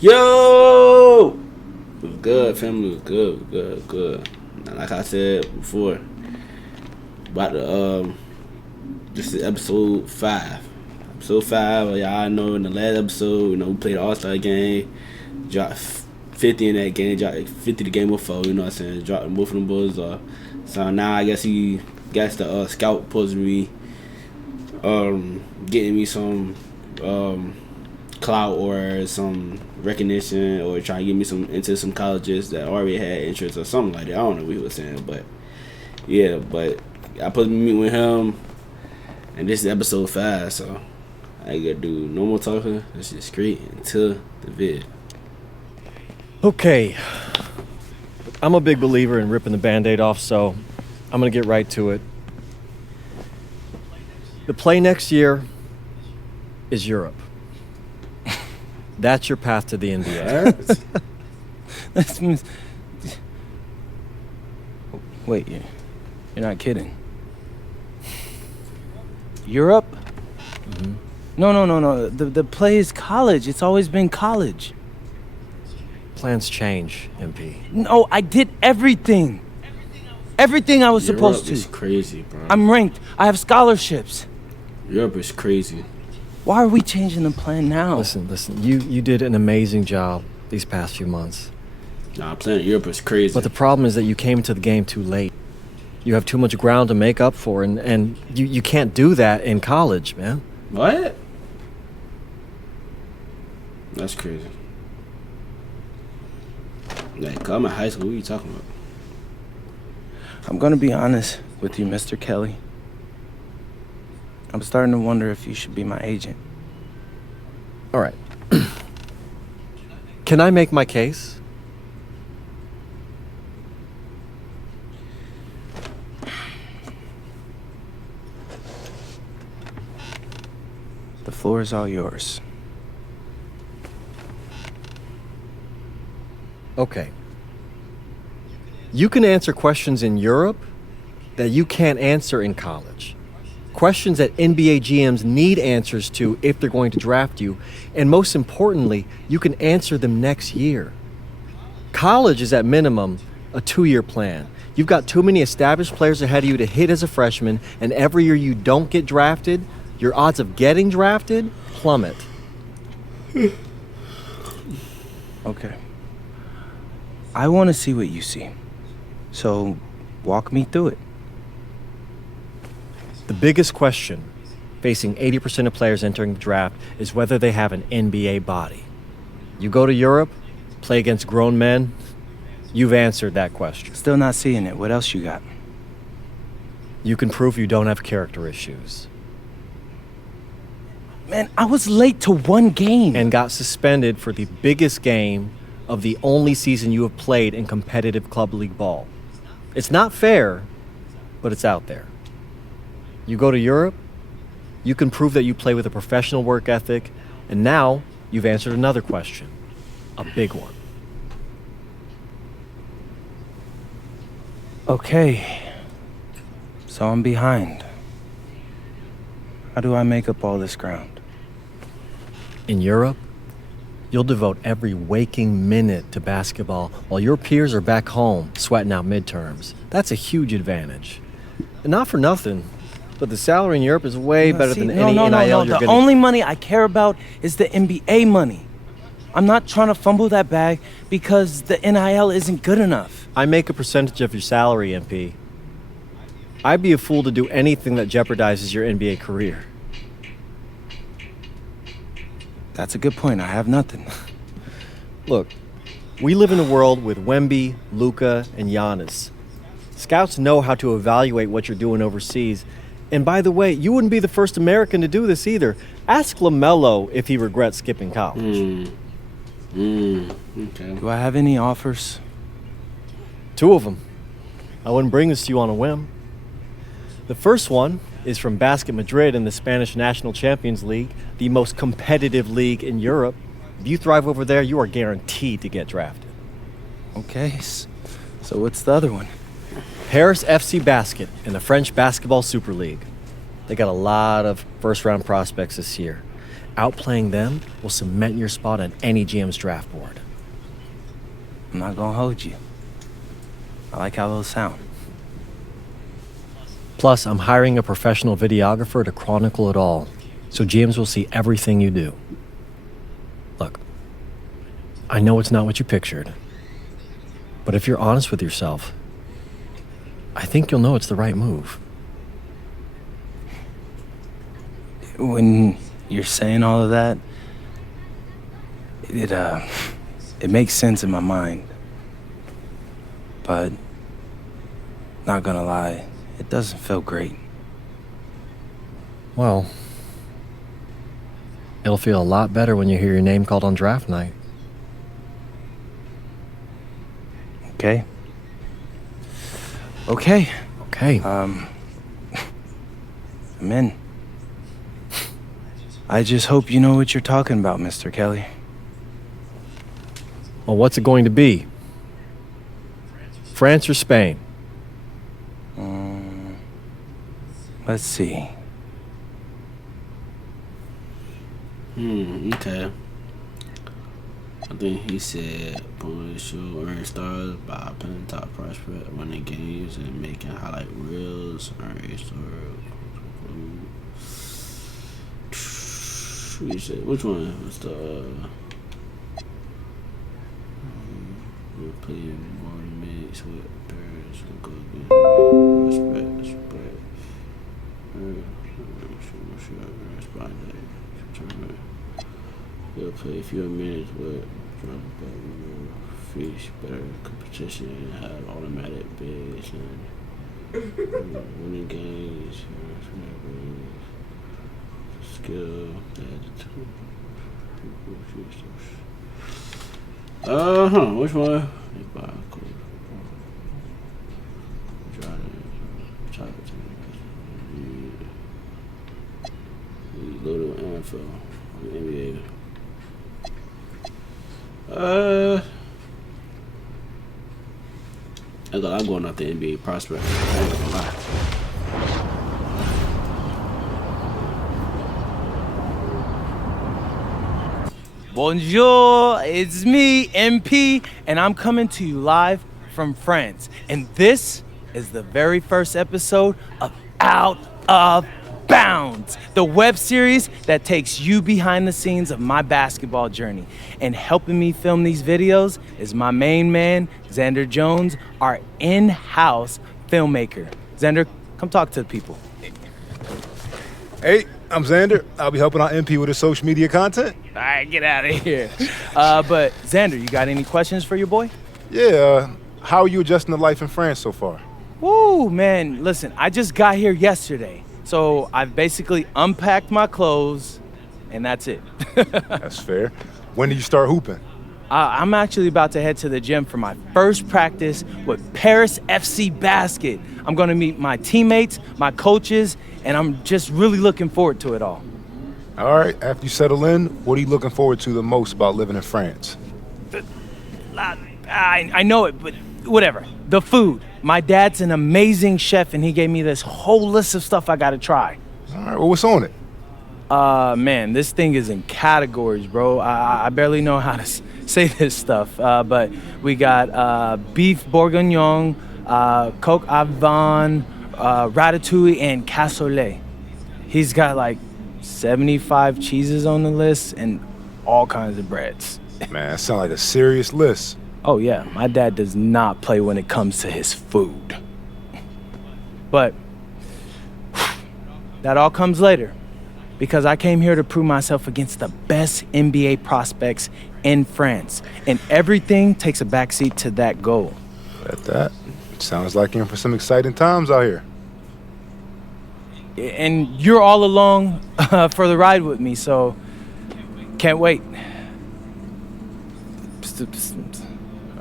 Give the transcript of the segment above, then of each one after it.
Yo! It was good, family. It was good. Now, like I said before, about the this is episode 5. Episode 5, y'all know in the last episode, we played the All-Star game, dropped 50 in that game, dropped 50 the game before, you know what I'm saying, dropped both of them boys off. So now I guess he got the scout supposed to be getting me some clout or some recognition or trying to get me into some colleges that already had interest or something like that. I don't know what he was saying, but yeah, but I supposed to meet with him, and this is episode 5, so I gotta do no more talking. Let's just straight into the vid. Okay, I'm a big believer in ripping the Band-Aid off, so I'm gonna get right to it. The play next year is Europe. That's your path to the NBA. That means... Wait, you're not kidding. Europe? Mm-hmm. No. The play is college. It's always been college. Plans change, MP. No, I did everything. Everything I was supposed to. Europe is crazy, bro. I'm ranked. I have scholarships. Europe is crazy. Why are we changing the plan now? Listen. You did an amazing job these past few months. Nah, playing Europe is crazy. But the problem is that you came to the game too late. You have too much ground to make up for, and you can't do that in college, man. What? That's crazy. Like, I'm in high school. What are you talking about? I'm gonna be honest with you, Mr. Kelly. I'm starting to wonder if you should be my agent. All right. Can I make my case? The floor is all yours. Okay. You can answer questions in Europe that you can't answer in college. Questions that NBA GMs need answers to if they're going to draft you. And most importantly, you can answer them next year. College is at minimum a 2-year plan. You've got too many established players ahead of you to hit as a freshman, and every year you don't get drafted, your odds of getting drafted plummet. Okay. I want to see what you see. So, walk me through it. The biggest question facing 80% of players entering the draft is whether they have an NBA body. You go to Europe, play against grown men, you've answered that question. Still not seeing it. What else you got? You can prove you don't have character issues. Man, I was late to one game. And got suspended for the biggest game of the only season you have played in competitive club league ball. It's not fair, but it's out there. You go to Europe, you can prove that you play with a professional work ethic, and now you've answered another question, a big one. Okay, so I'm behind. How do I make up all this ground? In Europe, you'll devote every waking minute to basketball while your peers are back home sweating out midterms. That's a huge advantage. And not for nothing, but the salary in Europe is way better than any NIL you're The getting. only money I care about is the NBA money. I'm not trying to fumble that bag because the NIL isn't good enough. I make a percentage of your salary, MP. I'd be a fool to do anything that jeopardizes your NBA career. That's a good point. I have nothing. Look, we live in a world with Wemby, Luka, and Giannis. Scouts know how to evaluate what you're doing overseas. And by the way, you wouldn't be the first American to do this either. Ask LaMelo if he regrets skipping college. Okay. Do I have any offers? 2 of them. I wouldn't bring this to you on a whim. The first one is from Basket Madrid in the Spanish National Champions League, the most competitive league in Europe. If you thrive over there, you are guaranteed to get drafted. Okay, so what's the other one? Paris FC Basket in the French Basketball Super League. They got a lot of first-round prospects this year. Outplaying them will cement your spot on any GM's draft board. I'm not gonna hold you. I like how those sound. Plus, I'm hiring a professional videographer to chronicle it all, so GMs will see everything you do. Look, I know it's not what you pictured, but if you're honest with yourself, I think you'll know it's the right move. When you're saying all of that, it makes sense in my mind. But, not gonna lie, it doesn't feel great. Well, it'll feel a lot better when you hear your name called on draft night. Okay? Okay. Okay. I'm in. I just hope you know what you're talking about, Mr. Kelly. Well, what's it going to be? France or Spain? Let's see. Okay. I think he said push your earn stars by playing top prospect, winning games, and making highlight reels, earn a star. What you said? Which one? What's the we're playing more mix with Paris and go again. Respect. He'll play a few minutes with fish, better competition, and have automatic bids and winning games, skill, attitude. Which one? Little info on the NBA. I'm going off the NBA prospect. I ain't gonna lie. Bonjour, it's me, MP, and I'm coming to you live from France. And this is the very first episode of Out of Bounds, the web series that takes you behind the scenes of my basketball journey. And helping me film these videos is my main man, Xander Jones, our in-house filmmaker. Xander, come talk to the people. Hey, I'm Xander. I'll be helping out MP with his social media content. All right, get out of here. But Xander, you got any questions for your boy? Yeah, how are you adjusting to life in France so far? Woo, man, listen, I just got here yesterday. So I've basically unpacked my clothes, and that's it. That's fair. When did you start hooping? I'm actually about to head to the gym for my first practice with Paris FC Basket. I'm gonna meet my teammates, my coaches, and I'm just really looking forward to it all. All right, after you settle in, what are you looking forward to the most about living in France? I know it, but whatever. The food. My dad's an amazing chef, and he gave me this whole list of stuff I gotta try. All right, well, what's on it? Man, this thing is in categories, bro. I barely know how to say this stuff, but we got beef bourguignon, coq au vin, ratatouille, and cassoulet. He's got like 75 cheeses on the list and all kinds of breads. Man, that sounds like a serious list. Oh yeah, my dad does not play when it comes to his food. But that all comes later, because I came here to prove myself against the best NBA prospects in France, and everything takes a backseat to that goal. At that, sounds like you're in for some exciting times out here. And you're all along for the ride with me, so can't wait.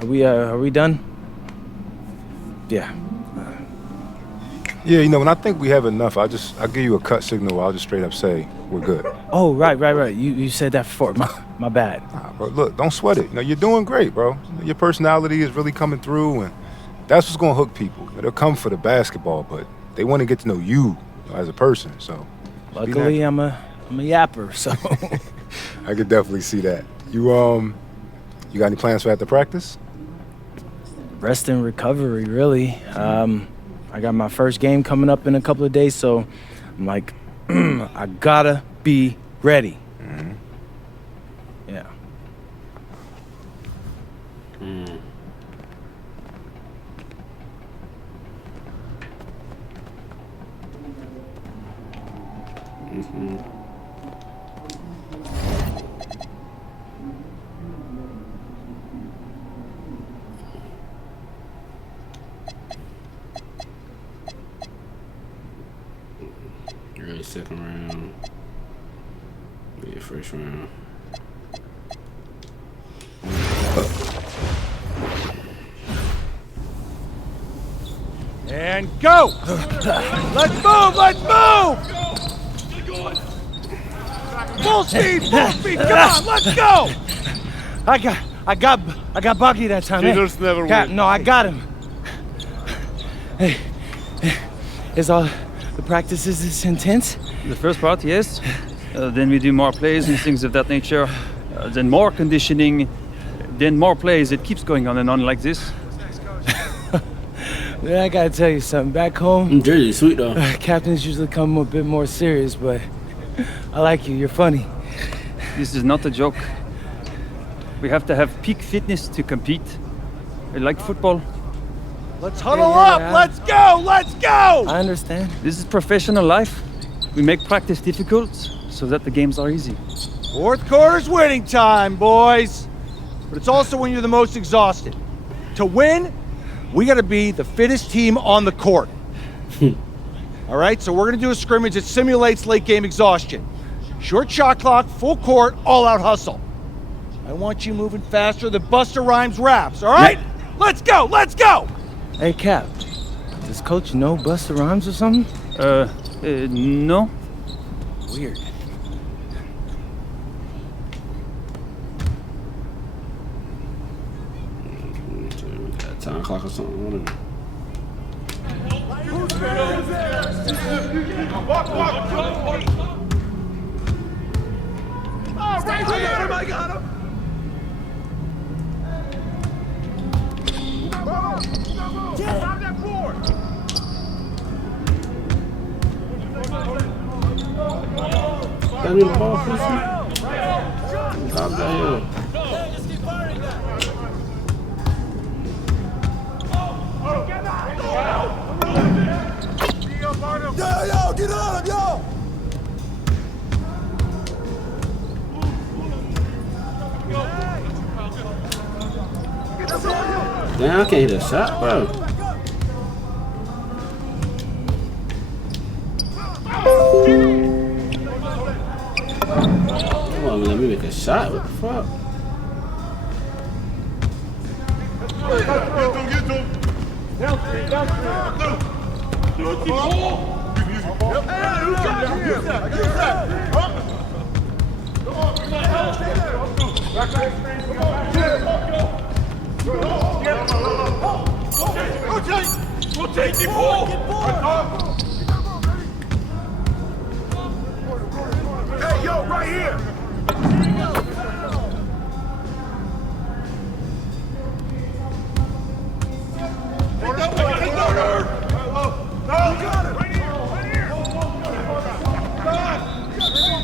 Are we done? Yeah. Yeah, when I think we have enough, I'll give you a cut signal. I'll just straight up say we're good. Oh, right. You said that before. My bad. Nah, bro, look, don't sweat it. You're doing great, bro. Your personality is really coming through, and that's what's gonna hook people. They'll come for the basketball, but they want to get to know you as a person. So luckily, I'm a I'm a yapper, so. I could definitely see that. You got any plans for after practice? Rest and recovery, really. I got my first game coming up in a couple of days, so I'm like, I gotta be ready. Mm-hmm. Yeah. Early second round. Yeah, first round. And go! Let's move! Let's move! Full speed! Full speed! Come on! Let's go! I got Bucky that time. Cheaters never win. No, I got him. Hey, is all the practices this intense? The first part, yes. Then we do more plays and things of that nature. Then more conditioning. Then more plays. It keeps going on and on like this. Yeah, I gotta tell you something. Back home, Jersey, sweet though. captains usually come a bit more serious, but I like you. You're funny. This is not a joke. We have to have peak fitness to compete. Like football. Let's huddle up! Yeah. Let's go! Let's go! I understand. This is professional life. We make practice difficult so that the games are easy. Fourth quarter's winning time, boys. But it's also when you're the most exhausted. To win, we gotta be the fittest team on the court. All right, so we're gonna do a scrimmage that simulates late game exhaustion. Short shot clock, full court, all out hustle. I want you moving faster than Busta Rhymes raps, all right? Let's go, let's go! Hey, Cap. Does Coach know Busta Rhymes or something? No. Weird. Got time clock or something. One of them. I got him! Grab that board! Got me the ball, pussy. Calm down here. Yo, get on him, yo! Damn, I can't hit a shot, bro. Come on, let me make a shot. What the fuck? Rotate the ball! Hey, yo, right here! Take that one! Take that one! No, you got it! Right here! Right here!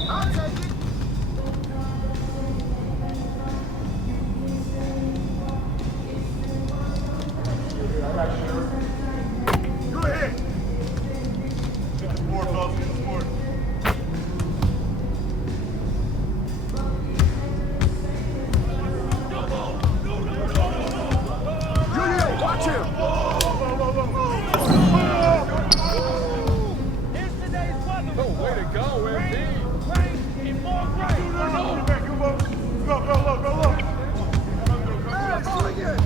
I'll take it! Go ahead! Get the board, fellas. Get the board. Julio, watch him! Here's today's weather. Oh, way to go, MD. Rain and more rain. Go, go, go, go, go. Hey, ball again.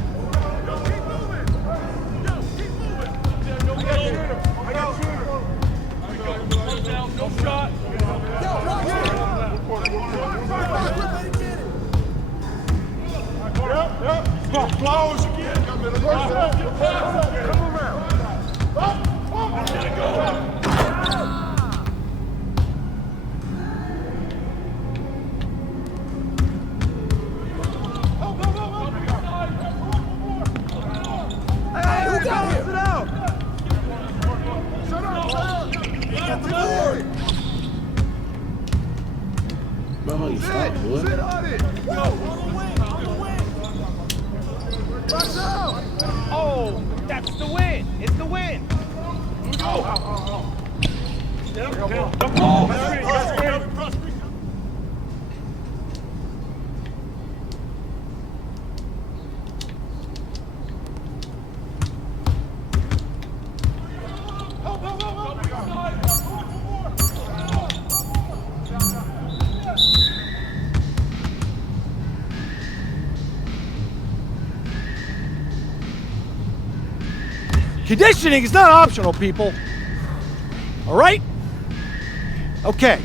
Yo, keep moving. Yo, keep moving. I got shooter. One down, no shot. Yo, watch it. Yep. Flowers again. Come around. It's the win. It's the win. Conditioning is not optional, people. All right? Okay.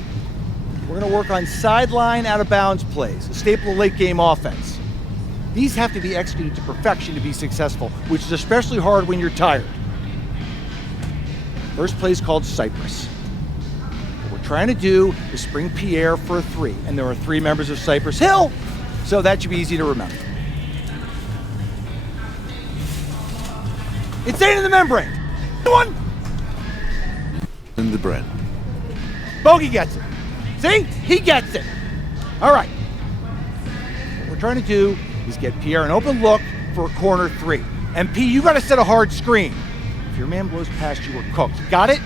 We're going to work on sideline out-of-bounds plays, a staple of late-game offense. These have to be executed to perfection to be successful, which is especially hard when you're tired. First play is called Cypress. What we're trying to do is spring Pierre for a 3, and there are 3 members of Cypress Hill, so that should be easy to remember. Insane in the membrane. One. In the bread. Bogey gets it. See? He gets it. All right. What we're trying to do is get Pierre an open look for a corner 3. And P, you got to set a hard screen. If your man blows past you, we're cooked. Got it?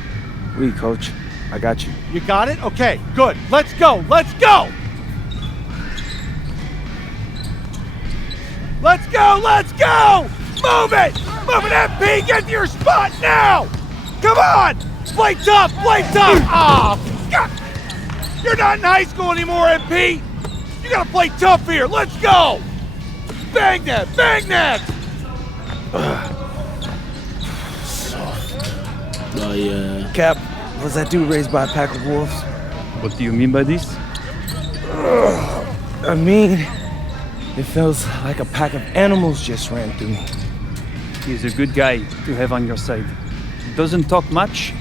Oui, coach. I got you. You got it? Okay, good. Let's go. Let's go. Let's go. Let's go. Move it. Move it, MP. Get to your spot now. Come on. Play tough. Play tough. Oh, God. You're not in high school anymore, MP. You got to play tough here. Let's go. Bang that. Bang that. Oh, yeah. Cap, was that dude raised by a pack of wolves? What do you mean by this? I mean, it feels like a pack of animals just ran through me. He's a good guy to have on your side. Doesn't talk much,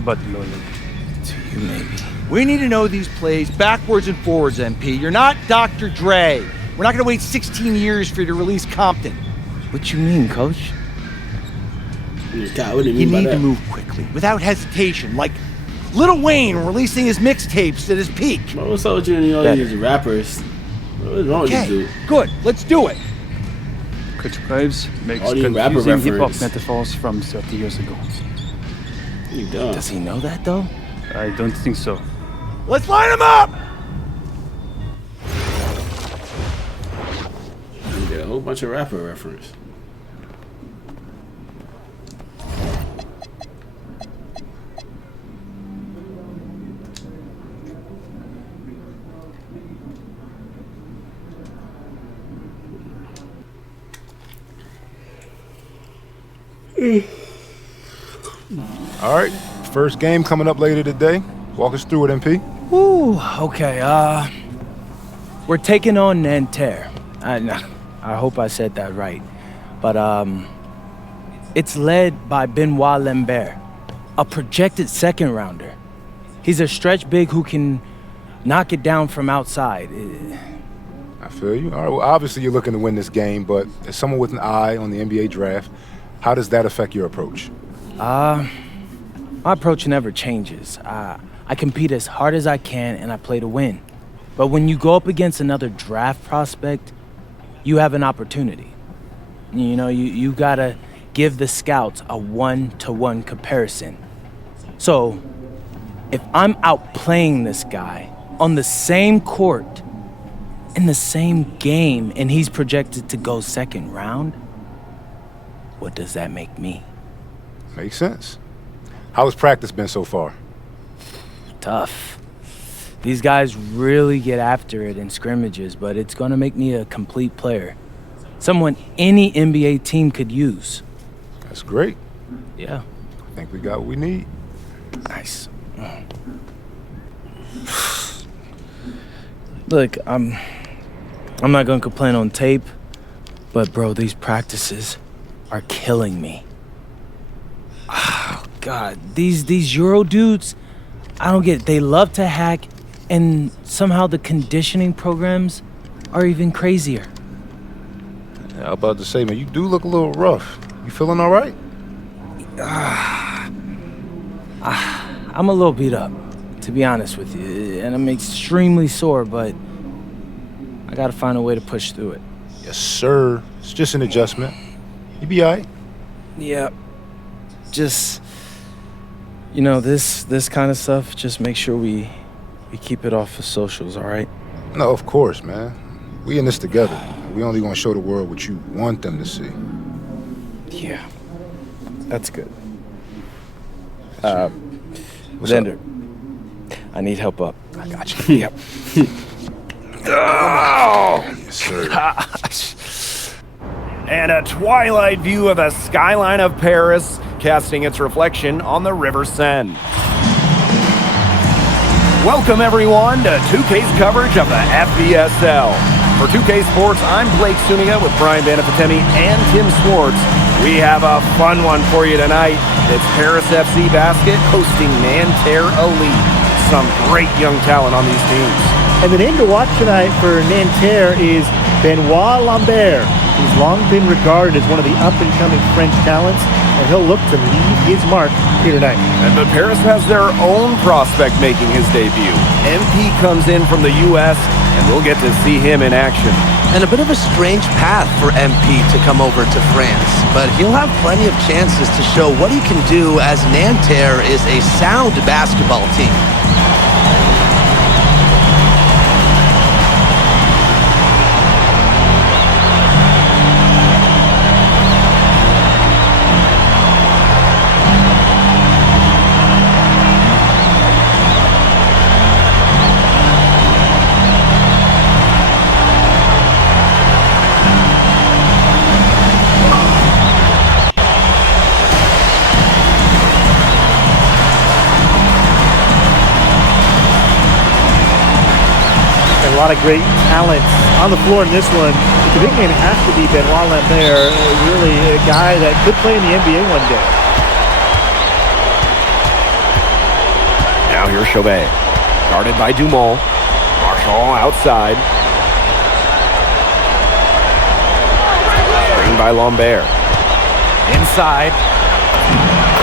but loyal. To you, maybe. We need to know these plays backwards and forwards, MP. You're not Dr. Dre. We're not going to wait 16 years for you to release Compton. What you mean, coach? God, what do you You mean by need to that? move quickly, without hesitation, like Lil Wayne releasing his mixtapes at his peak. Bro, what's up with you and all these rappers? What's wrong with this Okay, dude? good. Let's do it. Coach Graves makes All these rapper confusing hip-hop reference. metaphors from 30 years ago. You dumb. Does he know that, though? I don't think so. Let's line them up. You get a whole bunch of rapper reference. All right, first game coming up later today. Walk us through it, MP. Woo, okay, we're taking on Nanterre. I hope I said that right. But, it's led by Benoit Lambert, a projected second rounder. He's a stretch big who can knock it down from outside. I feel you. All right, well, obviously you're looking to win this game, but as someone with an eye on the NBA draft, how does that affect your approach? My approach never changes. I compete as hard as I can and I play to win. But when you go up against another draft prospect, you have an opportunity. You know, you gotta give the scouts a 1-to-1 comparison. So, if I'm outplaying this guy on the same court, in the same game, and he's projected to go second round, what does that make me? Makes sense. How has practice been so far? Tough. These guys really get after it in scrimmages, but it's gonna make me a complete player. Someone any NBA team could use. That's great. Yeah. I think we got what we need. Nice. Look, I'm not gonna complain on tape, but bro, these practices are killing me. Oh, God, these Euro dudes, I don't get it. They love to hack, and somehow the conditioning programs are even crazier. Yeah, I was about to say, man, you do look a little rough. You feeling all right? I'm a little beat up, to be honest with you, and I'm extremely sore, but I gotta find a way to push through it. Yes, sir. It's just an adjustment. You be all right. Yeah. Just, you know, this kind of stuff, just make sure we keep it off of socials, all right? No, of course, man. We in this together. We only gonna show the world what you want them to see. Yeah. That's good. What's Xander, up? I need help up. I got you. Yep. Yes, sir. And a twilight view of the skyline of Paris, casting its reflection on the River Seine. Welcome everyone to 2K's coverage of the FBSL. For 2K Sports, I'm Blake Suniga with Brian Banafitemi and Tim Swartz. We have a fun one for you tonight. It's Paris FC Basket hosting Nanterre Elite. Some great young talent on these teams. And the name to watch tonight for Nanterre is Benoit Lambert. He's long been regarded as one of the up-and-coming French talents, and he'll look to leave his mark here tonight. And but Paris has their own prospect making his debut. MP comes in from the U.S., and we'll get to see him in action. And a bit of a strange path for MP to come over to France, but he'll have plenty of chances to show what he can do as Nanterre is a sound basketball team. A lot of great talent on the floor in this one. The big man has to be Benoit Lambert, really a guy that could play in the NBA one day. Now here's Chauvet, guarded by Dumont. Marshall outside. Screened by Lambert. Inside.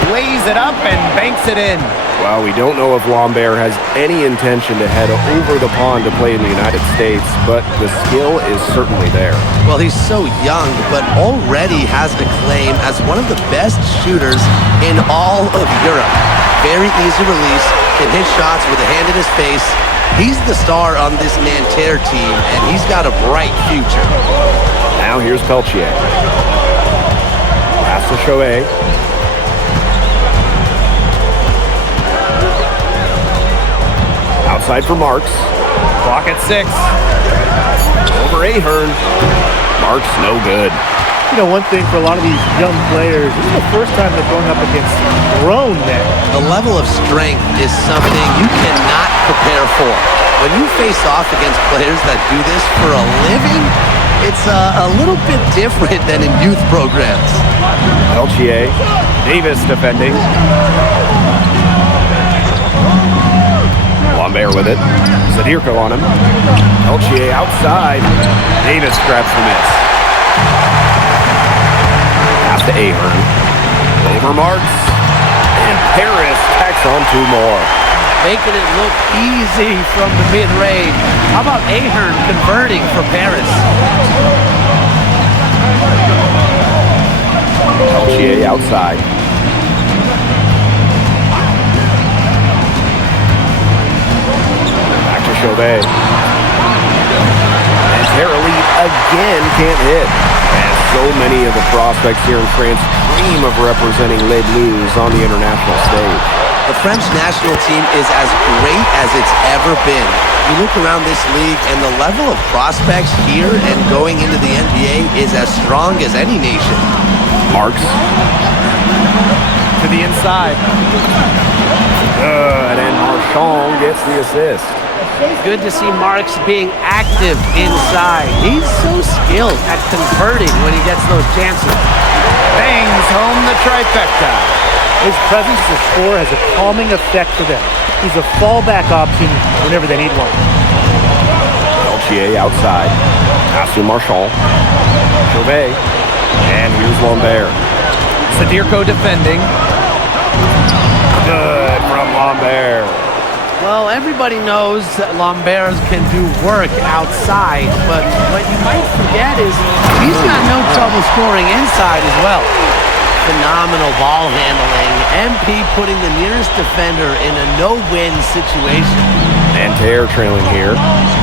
Lays it up and banks it in. Well, we don't know if Lambert has any intention to head over the pond to play in the United States, but the skill is certainly there. Well, he's so young, but already has a claim as one of the best shooters in all of Europe. Very easy release, can hit shots with a hand in his face. He's the star on this Nanterre team, and he's got a bright future. Now here's Peltier. Pass to Chauvet. Outside for Marks. Clock at 6. Over Ahern. Marks no good. You know, one thing for a lot of these young players, this is the first time they're going up against grown men. The level of strength is something you cannot prepare for. When you face off against players that do this for a living, it's a little bit different than in youth programs. Peltier. Davis defending. Lambert with it. Sadirko on him. Peltier outside. Davis grabs the miss. Pass to Ahern. Over Marks. And Paris tacks on 2 more. Making it look easy from the mid-range. How about Ahern converting for Paris? Peltier outside. Chauvet. And Nanterre Elite again can't hit. And so many of the prospects here in France dream of representing Les Bleus on the international stage. The French national team is as great as it's ever been. You look around this league and the level of prospects here and going into the NBA is as strong as any nation. Marks. To the inside. Good, and Marchand gets the assist. Good to see Marks being active inside. He's so skilled at converting when he gets those chances. Bangs home the trifecta. His presence as a scorer has a calming effect for them. He's a fallback option whenever they need one. Peltier outside. Pass to Marchand. Chauvet. And here's Lambert. Sadirko defending. Good from Lambert. Well, everybody knows that Lambert can do work outside, but what you might forget is he's got no trouble scoring inside as well. phenomenal ball handling. MP putting the nearest defender in a no-win situation. Nanterre trailing here.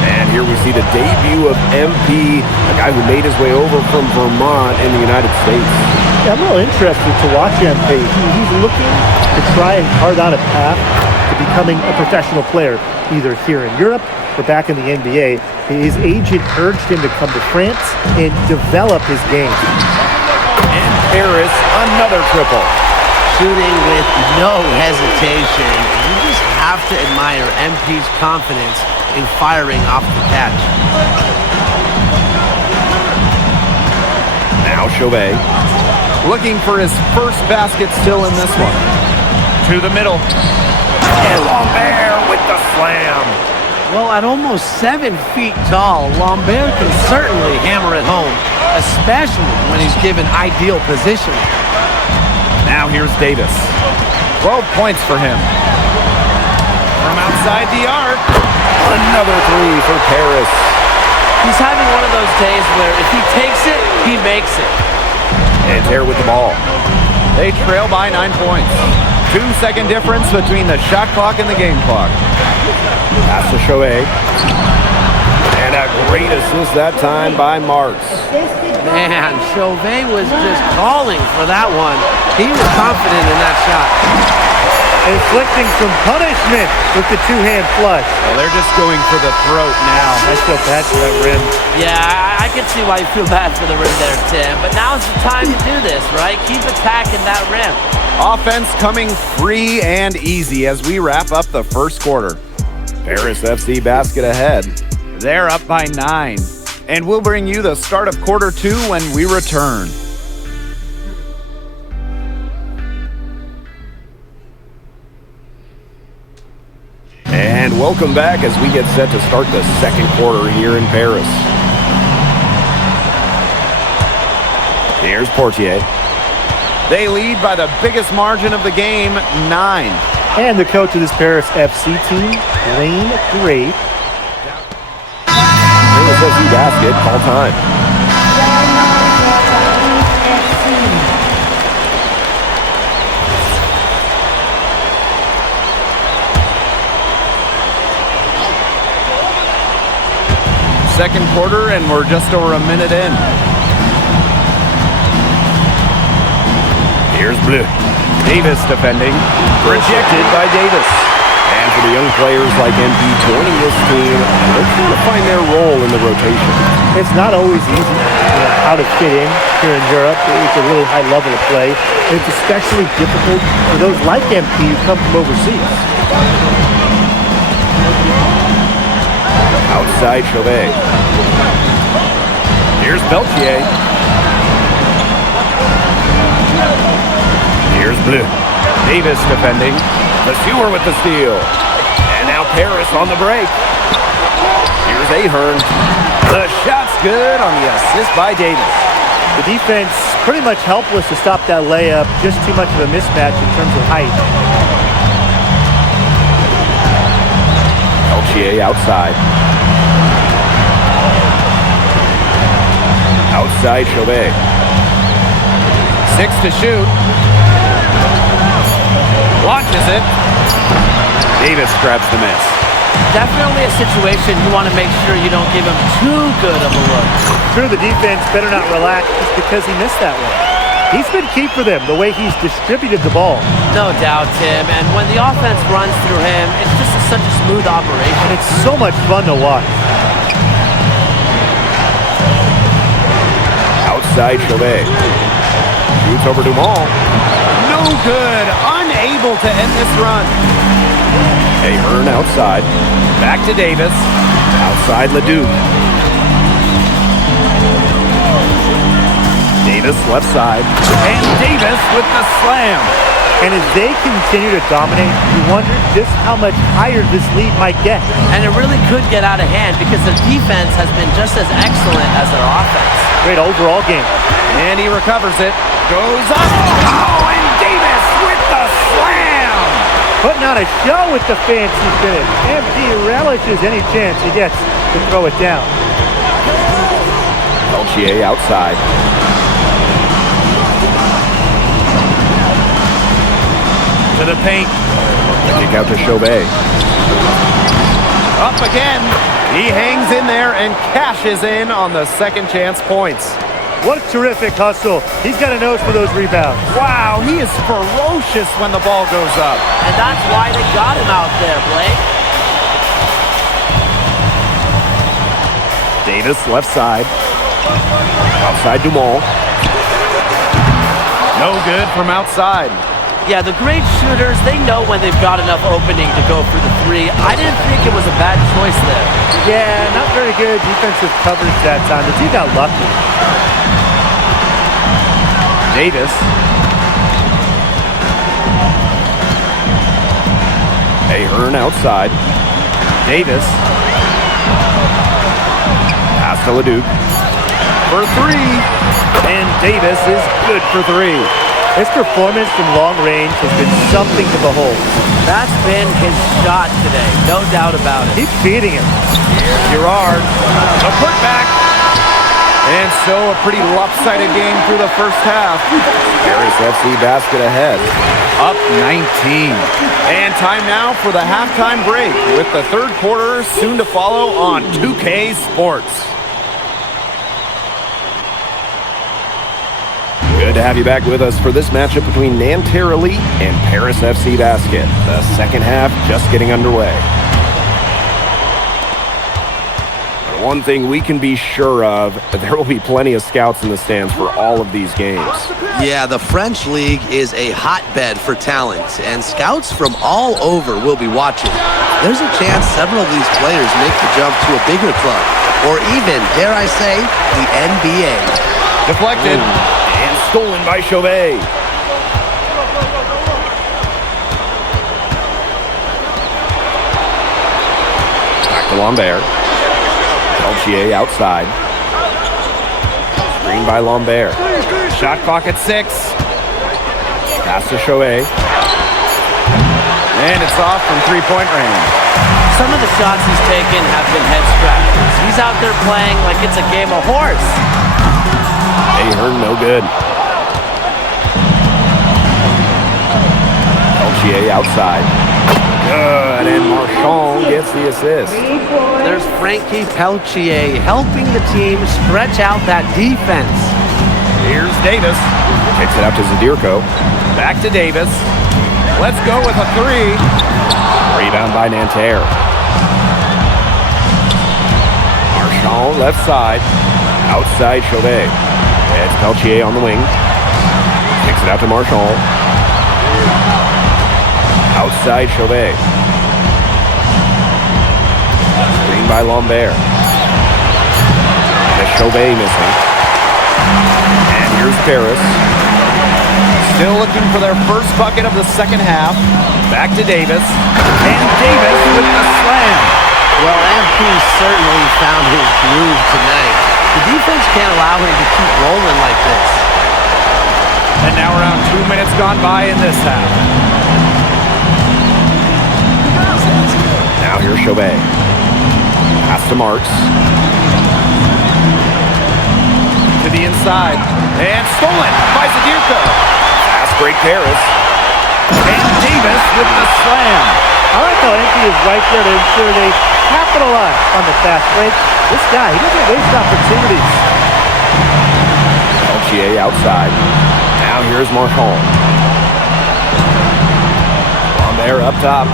And here we see the debut of MP, a guy who made his way over from Vermont in the United States. Yeah, I'm real interested to watch MP. He's looking to try and carve out a path to becoming a professional player, either here in Europe or back in the NBA. His agent urged him to come to France and develop his game. And Paris, another triple. Shooting with no hesitation. You just have to admire MP's confidence in firing off the catch. Now Chauvet, looking for his first basket still in this one. To the middle. And Lambert with the slam. Well, at almost 7 feet tall, Lambert can certainly hammer it home, especially when he's given ideal positioning. Now here's Davis. 12 points for him. From outside the arc, another three for Paris. He's having one of those days where if he takes it, he makes it. Nanterre with the ball. They trail by 9 points. 2-second difference between the shot clock and the game clock. Pass to Chauvet. And a great assist that time by Marks. Man, Chauvet was just calling for that one. He was confident in that shot. Inflicting some punishment with the two-hand flush. Well, they're just going for the throat now. I feel bad for that rim. Yeah, I can see why you feel bad for the rim there, Tim. But now's the time to do this, right? Keep attacking that rim. Offense coming free and easy as we wrap up the first quarter. Paris FC basket ahead. They're up by 9. And we'll bring you the start of quarter 2 when we return. And welcome back as we get set to start the second quarter here in Paris. Here's Portier. They lead by the biggest margin of the game, 9. And the coach of this Paris FC team, Lane Gray. Paris FC basket, call time. Second quarter, and we're just over a minute in. Here's Bleu. Davis defending. Rejected by Davis. And for the young players like MP joining this team, they're trying to find their role in the rotation. It's not always easy how to fit in here in Europe. It's a really high level of play. And it's especially difficult for those like MP who come from overseas. Outside Chauvet. Here's Beltier. Here's Bleu. Davis defending. Lesueur with the steal. And now Paris on the break. Here's Ahern. The shot's good on the assist by Davis. The defense pretty much helpless to stop that layup. Just too much of a mismatch in terms of height. Beltier outside. Outside Chauvet. 6 to shoot. Launches it. Davis grabs the miss. Definitely a situation you want to make sure you don't give him too good of a look. Sure, the defense better not relax just because he missed that one. He's been key for them, the way he's distributed the ball. No doubt, Tim. And when the offense runs through him, it's just such a smooth operation. And it's so much fun to watch. Outside Chauvet. Shoots over Dumont. No good. Unable to end this run. Ahern outside. Back to Davis. Outside Leduc. Davis left side. And Davis with the slam. And as they continue to dominate, you wonder just how much higher this lead might get. And it really could get out of hand because their defense has been just as excellent as their offense. Great overall game. And he recovers it. Goes up. Oh, and Davis with the slam. Putting on a show with the fancy finish. MP relishes any chance he gets to throw it down. Beltier outside. To the paint. The kick out to Chauvet. Up again. He hangs in there and cashes in on the second chance points. What a terrific hustle. He's got a nose for those rebounds. Wow, he is ferocious when the ball goes up. And that's why they got him out there, Blake. Davis, left side. Outside Dumont. No good from outside. Yeah, the great shooters, they know when they've got enough opening to go for the three. I didn't think it was a bad choice there. Yeah, not very good defensive coverage that time. The team got lucky. Davis. Ahern outside. Davis. Pass to Leduc. For three. And Davis is good for three. His performance from long range has been something to behold. That's been his shot today, no doubt about it. Keep feeding him. Girard. The putback. And so a pretty lopsided game through the first half. Paris FC basket ahead. Up 19. And time now for the halftime break with the third quarter soon to follow on 2K Sports. Good to have you back with us for this matchup between Nanterre Elite and Paris FC Basket. The second half just getting underway. But one thing we can be sure of, there will be plenty of scouts in the stands for all of these games. Yeah, the French League is a hotbed for talent, and scouts from all over will be watching. There's a chance several of these players make the jump to a bigger club, or even, dare I say, the NBA. Deflected. And stolen by Chauvet. Back to Lambert. Peltier outside. Screen by Lambert. Shot clock at 6. Pass to Chauvet. And it's off from three-point range. Some of the shots he's taken have been head scratchers. He's out there playing like it's a game of horse. Ahern, no good. Peltier outside. Good, and Marchand gets the assist. There's Frankie Peltier helping the team stretch out that defense. Here's Davis. Kicks it out to Zadirko. Back to Davis. Let's go with a three. Rebound by Nanterre. Marchand left side. Outside Chauvet. It's Peltier on the wing. Kicks it out to Marchand. Outside Chauvet. Screen by Lambert. And Chauvet missing. And here's Paris. Still looking for their first bucket of the second half. Back to Davis. And Davis with the slam. Well, MP certainly found his groove tonight. The defense can't allow him to keep rolling like this. And now around 2 minutes gone by in this half. Now here's Chauvet. Pass to Marks. To the inside. And stolen by Zadirko. Fast break Paris. And Davis with the slam. I like how MP is right there to ensure they capitalize on the fast break. This guy, he doesn't waste opportunities. Peltier outside. Now here's Marchand. Lambert up top.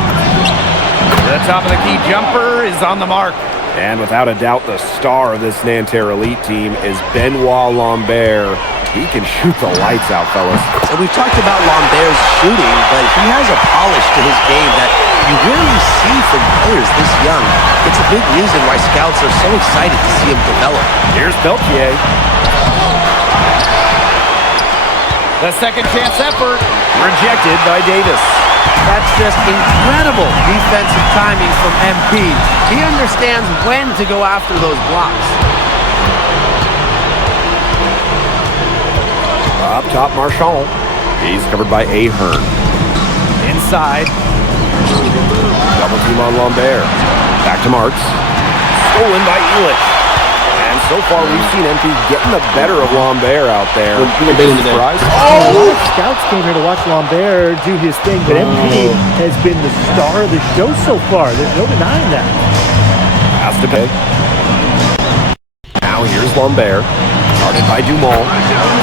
The top of the key jumper is on the mark. And without a doubt, the star of this Nanterre Elite team is Benoit Lambert. He can shoot the lights out, fellas. And we've talked about Lambert's shooting, but he has a polish to his game that you rarely see from players this young. It's a big reason why scouts are so excited to see him develop. Here's Peltier. The second chance effort rejected by Davis. That's just incredible defensive timing from MP. He understands when to go after those blocks. Up top, Marchand. He's covered by Ahern. Inside. Double team on Lambert. Back to Marks. Stolen by Elich. And so far we've seen MP getting the better of Lambert out there. We're big into that. A lot of scouts came here to watch Lambert do his thing, but MP has been the star of the show so far. There's no denying that. Has to pay. Now here's Lambert, guarded by Dumont.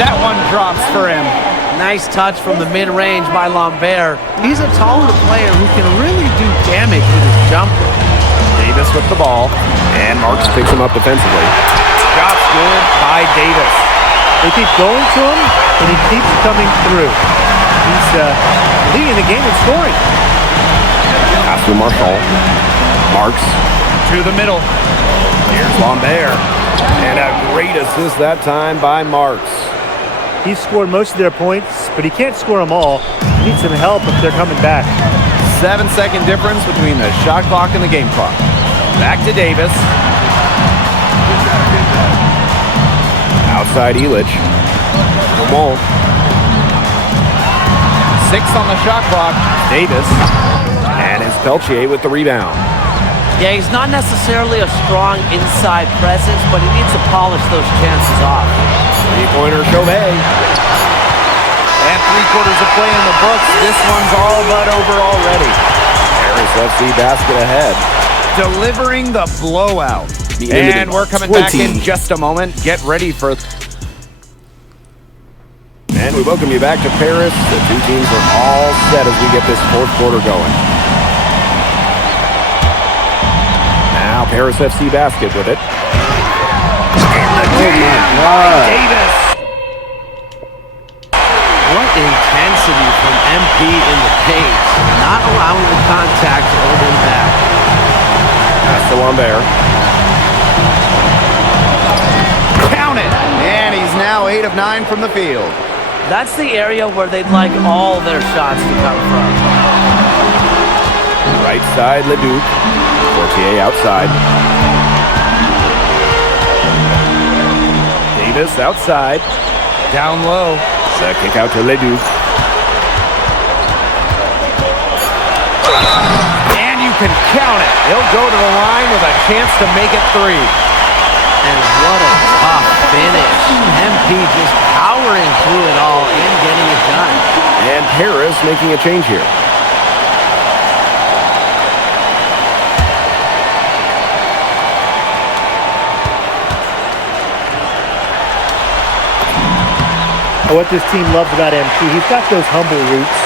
That one drops for him. Nice touch from the mid-range by Lambert. He's a taller player who can really do damage with his jumper. Davis with the ball, and Marks picks him up defensively. Shots good by Davis. They keep going to him, and he keeps coming through. He's leading the game in scoring. Pass to Marshall. Marks To the middle. Here's Lambert. And a great assist that time by Marks. He's scored most of their points, but he can't score them all. He needs some help if they're coming back. 7-second difference between the shot clock and the game clock. Back to Davis. Outside Elich. Dumont. 6 on the shot clock. Davis. And it's Peltier with the rebound. Yeah, he's not necessarily a strong inside presence, but he needs to polish those chances off. Three-pointer Chauvet. And 3/4 of play in the books. This one's all but over already. Paris FC basket ahead. Delivering the blowout. The end of And the we're coming back 20. in just a moment. Get ready for... And we welcome you back to Paris. The two teams are all set as we get this fourth quarter going. Now Paris FC basket with it. Davis. What intensity from MP in the paint, not allowing the contact to hold him back. Pass to Lambert. Count it. And he's now 8 of 9 from the field. That's the area where they'd like all their shots to come from. Right side, Leduc. Fortier outside. Davis outside. Down low. The kick out to Leduc. And you can count it. He'll go to the line with a chance to make it 3. And what a tough finish. MP just powering through it all and getting it done. And Paris making a change here. What this team loves about MP, he's got those humble roots.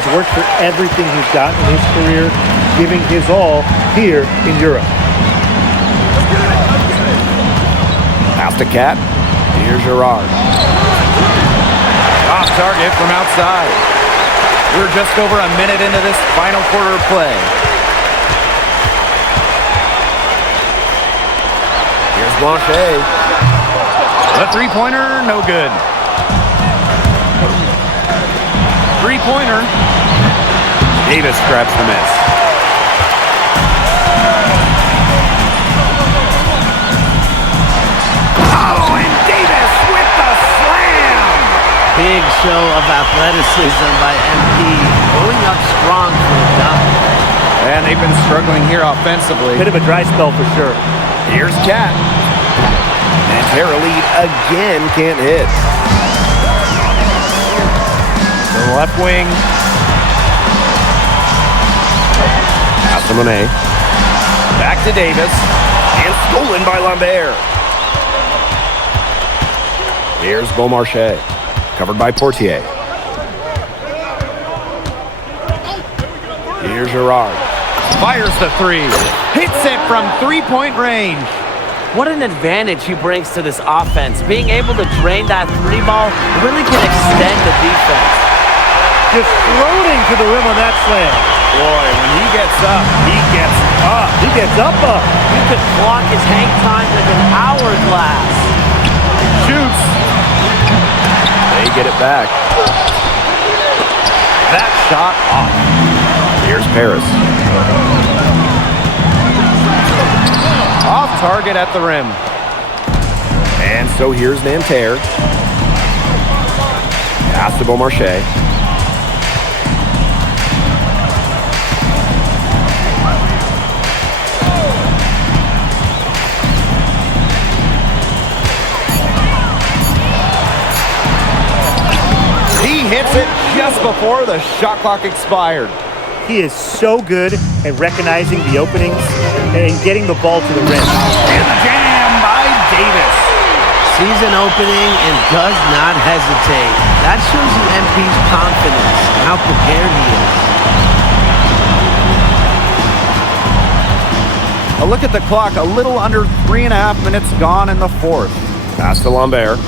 has worked for everything he's gotten in his career, giving his all here in Europe. Pass to Cat. Here's Gerard. Off target from outside. We're just over a minute into this final quarter of play. Here's Blanchet. The three-pointer, no good. Three-pointer. Davis grabs the miss. Oh, and Davis with the slam! Big show of athleticism by MP, going up strong for the dunk. And they've been struggling here offensively. Bit of a dry spell for sure. Here's Cat. And Terra lead again can't hit. To the left wing. Pass to Monet. Back to Davis. And stolen by Lambert. Here's Beaumarchais. Covered by Portier. Here's Gerard. Fires the three. Hits it from three-point range. What an advantage he brings to this offense. Being able to drain that three ball really can extend the defense. Just floating to the rim on that slam. Boy, when he gets up, he gets up. He gets up. You could clock his hang time like an hourglass. Shoots. They get it back. That shot off. Here's Paris. Off target at the rim. And so here's Nanterre. Pass to Beaumarchais. He hits it just before the shot clock expired. He is so good at recognizing the openings and getting the ball to the rim. And the jam by Davis. Sees an opening and does not hesitate. That shows you MP's confidence and how prepared he is. A look at the clock, a little under 3.5 minutes gone in the fourth. Pass to Lambert.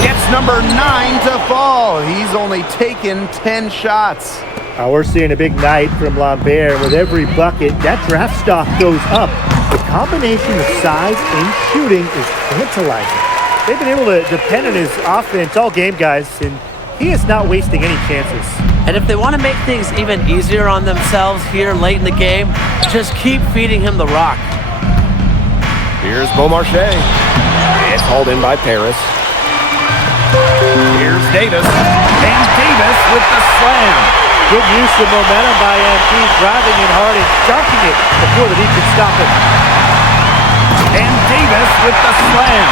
Gets number 9 to fall. He's only taken 10 shots. We're seeing a big night from Lambert. With every bucket, that draft stock goes up. The combination of size and shooting is tantalizing. They've been able to depend on his offense all game, guys, and he is not wasting any chances. And if they want to make things even easier on themselves here late in the game, just keep feeding him the rock. Here's Beaumarchais. It's hauled in by Paris. Here's Davis. And Davis with the slam. Good use of momentum by MP, driving in hard and dunking it before the D could stop it. And Davis with the slam.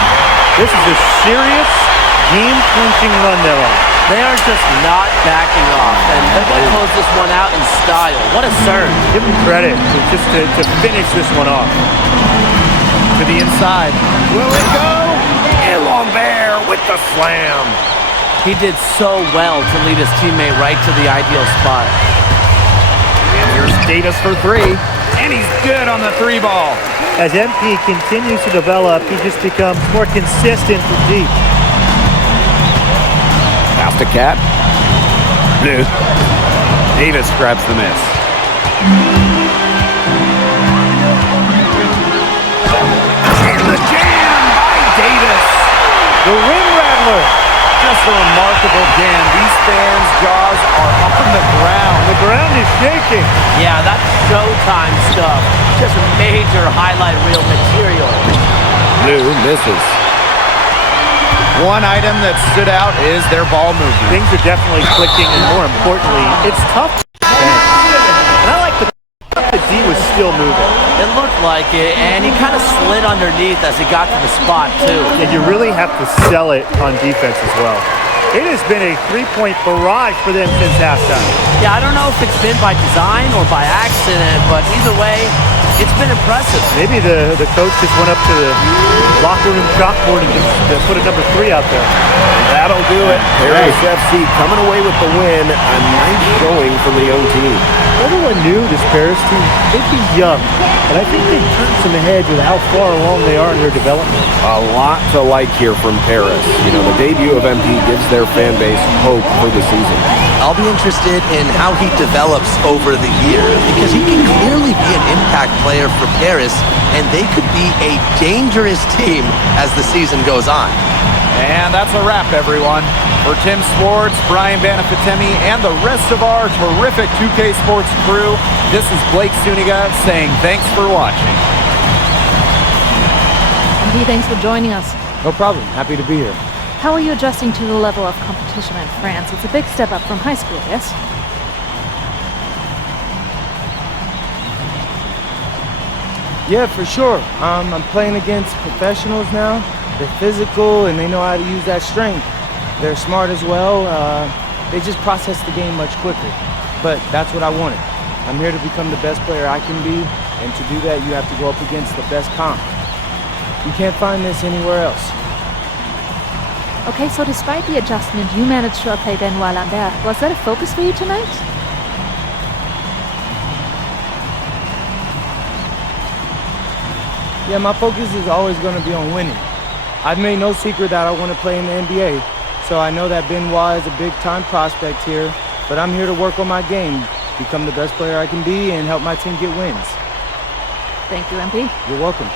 This is a serious game-clinching run they're on. They are just not backing off, and they're going to close this one out in style. What a surge. Give them credit to finish this one off. To the inside. Will it go? And Lambert with the slam. He did so well to lead his teammate right to the ideal spot. And here's Davis for three. And he's good on the three ball. As MP continues to develop, he just becomes more consistent from deep. Pass to Cat. Davis grabs the miss. And the jam by Davis. The ring rattler. Just a remarkable jam. These fans' jaws are on the ground. The ground is shaking. Yeah, that's Showtime stuff. Just major highlight reel material. Lou misses. One item that stood out is their ball movement. Things are definitely clicking, and more importantly, it's tough to defend. And I like the D was still moving. It looked like it, and he kind of slid underneath as he got to the spot, too. And you really have to sell it on defense as well. It has been a three-point barrage for them since halftime. Yeah, I don't know if it's been by design or by accident, but either way, It's been impressive. Maybe the coach just went up to the locker room chalkboard and just put a number 3 out there. That'll do it. Paris FC coming away with the win. A nice showing from the young team. Everyone knew this Paris team, they'd be young, but I think they've turned some heads with how far along they are in their development. A lot to like here from Paris. You know, the debut of MP gives their fan base hope for the season. I'll be interested in how he develops over the year because he can clearly be an impact player for Paris, and they could be a dangerous team as the season goes on. And that's a wrap, everyone. For Tim Swartz, Brian Banafitemi, and the rest of our terrific 2K Sports crew, this is Blake Suniga saying thanks for watching. MP, thanks for joining us. No problem. Happy to be here. How are you adjusting to the level of competition in France? It's a big step up from high school, yes? Yeah, for sure. I'm playing against professionals now. They're physical and they know how to use that strength. They're smart as well. They just process the game much quicker. But that's what I wanted. I'm here to become the best player I can be, and to do that, you have to go up against the best comp. You can't find this anywhere else. Okay, so despite the adjustment, you managed to outplay Benoit Lambert. Was that a focus for you tonight? Yeah, my focus is always going to be on winning. I've made no secret that I want to play in the NBA, so I know that Benoit is a big-time prospect here, but I'm here to work on my game, become the best player I can be, and help my team get wins. Thank you, MP. You're welcome.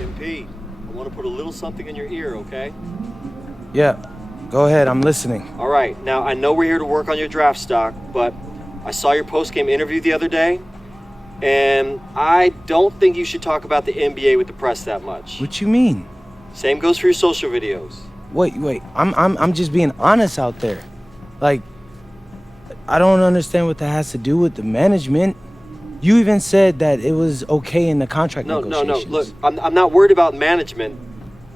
MP, I want to put a little something in your ear, okay? Yeah, go ahead, I'm listening. All right, now I know we're here to work on your draft stock, but I saw your post-game interview the other day, and I don't think you should talk about the NBA with the press that much. What you mean? Same goes for your social videos. Wait, I'm just being honest out there. Like, I don't understand what that has to do with the management. You even said that it was okay in the contract negotiations. No, look, I'm not worried about management.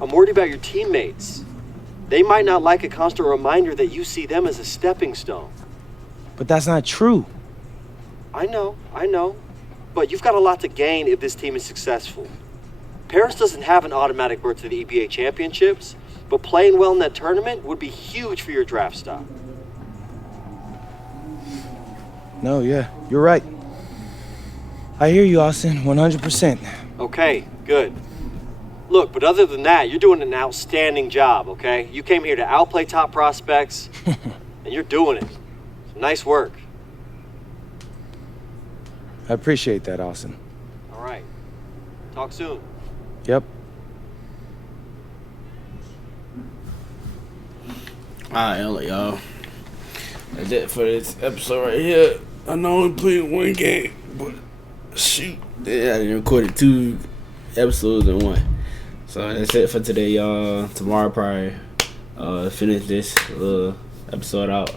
I'm worried about your teammates. They might not like a constant reminder that you see them as a stepping stone. But that's not true. I know. But you've got a lot to gain if this team is successful. Paris doesn't have an automatic berth to the EBA championships, but playing well in that tournament would be huge for your draft stock. No, yeah, you're right. I hear you, Austin, 100%. Okay, good. Look, but other than that, you're doing an outstanding job, okay? You came here to outplay top prospects, and you're doing it. Nice work. I appreciate that, Austin. All right. Talk soon. Yep. All right, y'all. That's it for this episode right here. I know we played one game, but shoot, I recorded 2 episodes in one. So that's it for today, y'all. Tomorrow probably finish this episode out.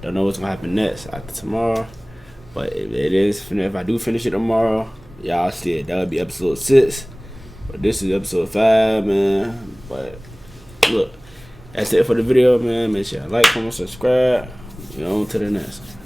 Don't know what's gonna happen next after tomorrow, but if I do finish it tomorrow, y'all see it. That would be episode 6. But this is episode 5, man. But look, that's it for the video, man. Make sure you like, comment, subscribe. On to the next one.